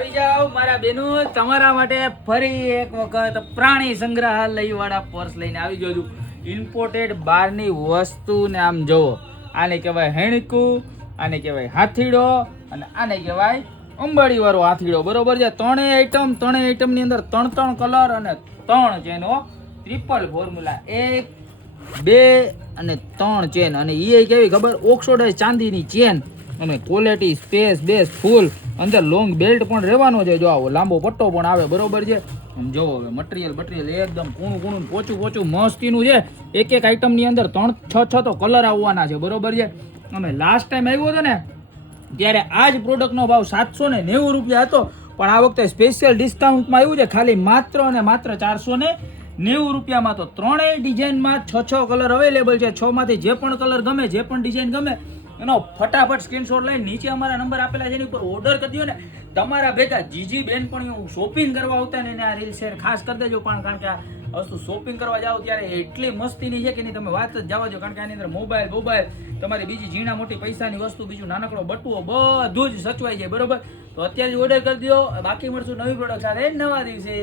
આવી જાઓ મારા બેનો, તમારા માટે ફરી એક વખત પ્રાણી સંગ્રહાલય વાળા પર્સ લઈને આવી ગયો છું. ઇમ્પોર્ટેડ બહારની વસ્તુ ને આમ જોવો, આને કહેવાય હેણકું, આને કહેવાય હાથીડો અને આને કહેવાય અંબાડી વાળો હાથીડો. બરોબર છે. ત્રણેય આઈટમની અંદર ત્રણ કલર અને 3 ચેનો, ટ્રિપલ ફોર્મ્યુલા, 1 2 અને 3 ચેન. અને એ કેવી ખબર, ઓક્સોડાઇઝ ચાંદીની ચેન અને ક્વોલિટી, સ્પેસ બેસ ફૂલ. અંદર લોંગ બેલ્ટ પણ રહેવાનો છે. જો આવો લાંબો પટ્ટો પણ આવે. બરોબર છે. જોવો હવે મટીરિયલ એકદમ કૂણું પોચું મસ્તીનું છે. એક આઈટમની અંદર 3-6 તો કલર આવવાના છે. બરોબર છે. અમે લાસ્ટ ટાઈમ આવ્યો હતો ને ત્યારે આ જ પ્રોડક્ટનો ભાવ 790 રૂપિયા હતો, પણ આ વખતે સ્પેશિયલ ડિસ્કાઉન્ટમાં આવ્યું છે ખાલી માત્ર અને માત્ર 490 રૂપિયામાં. તો ત્રણેય ડિઝાઇનમાં 6 કલર અવેલેબલ છે. 6 માંથી જે પણ કલર ગમે, જે પણ ડિઝાઇન ગમે એનો ફટાફટ સ્ક્રીનશોટ લઈને નીચે અમારા નંબર આપેલા છે એની ઉપર ઓર્ડર કરી દો ને. તમારા ભેગા જીજી બેનપણીઓ શોપિંગ કરવા આવતા ને એને આ રીલ શેર ખાસ કરી દેજો. કારણ કે આ વસ્તુ શોપિંગ કરવા જાઓ ત્યારે એટલી મસ્તીની છે કે નહીં, તમે વાત જ જવા દો. કારણ કે આની અંદર મોબાઈલ, તમારી બીજી ઝીણા મોટી પૈસાની વસ્તુ, બીજું નાનકડો બટુઓ, બધું જ સચવાઈ જાય. બરોબર. તો અત્યારે જ ઓર્ડર કરી દો. બાકી મળશું નવી પ્રોડક્ટ સાથે નવા દિવસે.